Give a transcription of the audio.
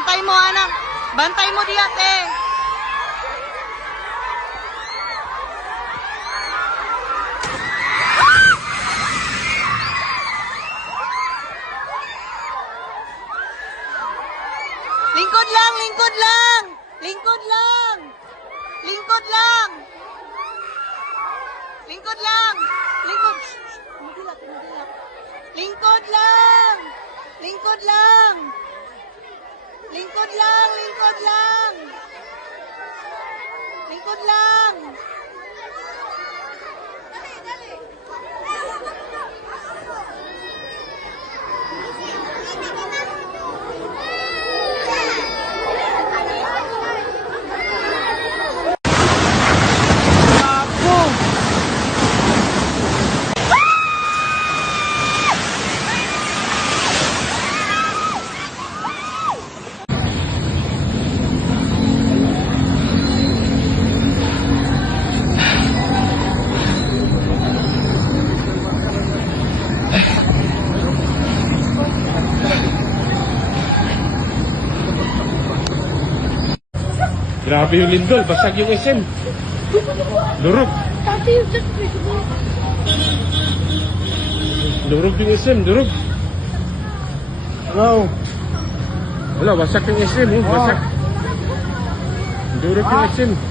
Bantay mo, anak. Bantay mo di ate. Lingkod lang, lingkod lang. Lingkod lang. Lingkod lang. Lingkod lang. Lingkod. Magilak, magilak. Lingkod lang. Lingkod lang. Lingkod lang, lingkod lang. Lingkod lang. Dali, dali. Grabe yung lindol, basag yung SM. Durog. Durog yung SM, durog. Hello. Wala, wasak yung SM, basag. Durog yung SM.